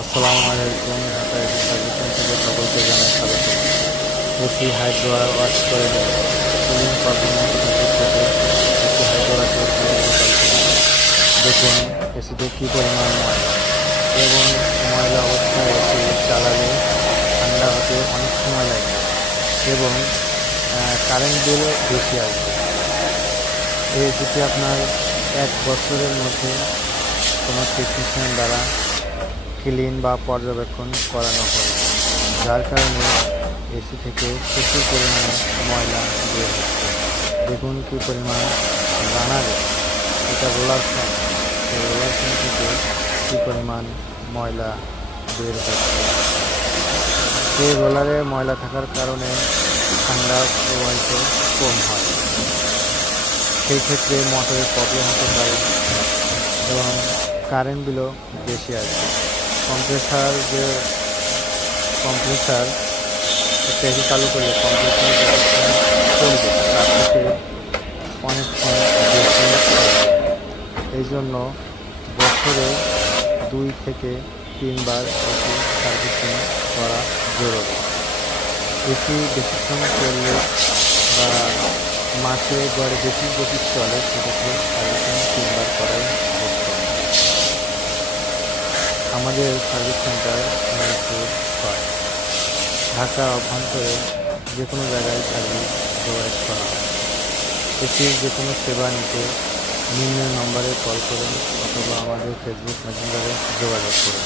আসসালামু আলাইকুম। Dhaka AC servicing থেকে সকলকে জানাই স্বাগত। এসি হাইড্রো ওয়াশ করে দিন। কুলিং পারফরমেন্স মেট্রিক থেকে এসি হাইড্রো ওয়াশের দেখুন এসিতে কী পরিমাণ ময়লা, এবং ময়লা অবস্থায় এসি চালালে ঠান্ডা হতে অনেক সময় লাগবে এবং কারেন্ট বিলও বেশি আসবে। এই এসিটি আপনার 1 বছরের মধ্যে কোনো টেকনিশিয়ান দ্বারা ক্লিন বা পর্যবেক্ষণ করানো হয়, যার কারণে এসি থেকে প্রচুর পরিমাণে ময়লা বের হচ্ছে। দেখুন কী পরিমাণ রানারে, এটা রোলার ফ্যান, এই রোলার ফ্যান থেকে কী পরিমাণ ময়লা বের হচ্ছে। এই রোলারে ময়লা থাকার কারণে ঠান্ডা প্রবাহিত কম হয়, সেই ক্ষেত্রে মোটরের প্রবলেম হতে পারে এবং কারেন্ট বিলও বেশি আসবে। কম্প্রেসার একটা এসি চালু করলে কম্প্রেসার চলবে, তার থেকে অনেকক্ষণ বেশি চলবে। এই জন্য বছরে 2 থেকে 3 বার এসি সার্ভিসিং করা জরুরি। এসি বেশিক্ষণ চললে বা মাসে গড়ে বেশি যদি চলে, সেক্ষেত্রে সার্ভিসিং 3 বার করাই উত্তম। আমাদের সার্ভিস সেন্টার মিরপুর 6, ঢাকা অভ্যন্তরে যে কোনো জায়গায় সার্ভিস প্রোভাইড করা হয়। এসির যে কোনো সেবা নিতে নিম্ন নম্বরে কল করুন অথবা আমাদের ফেসবুক মেসেঞ্জারে যোগাযোগ করুন।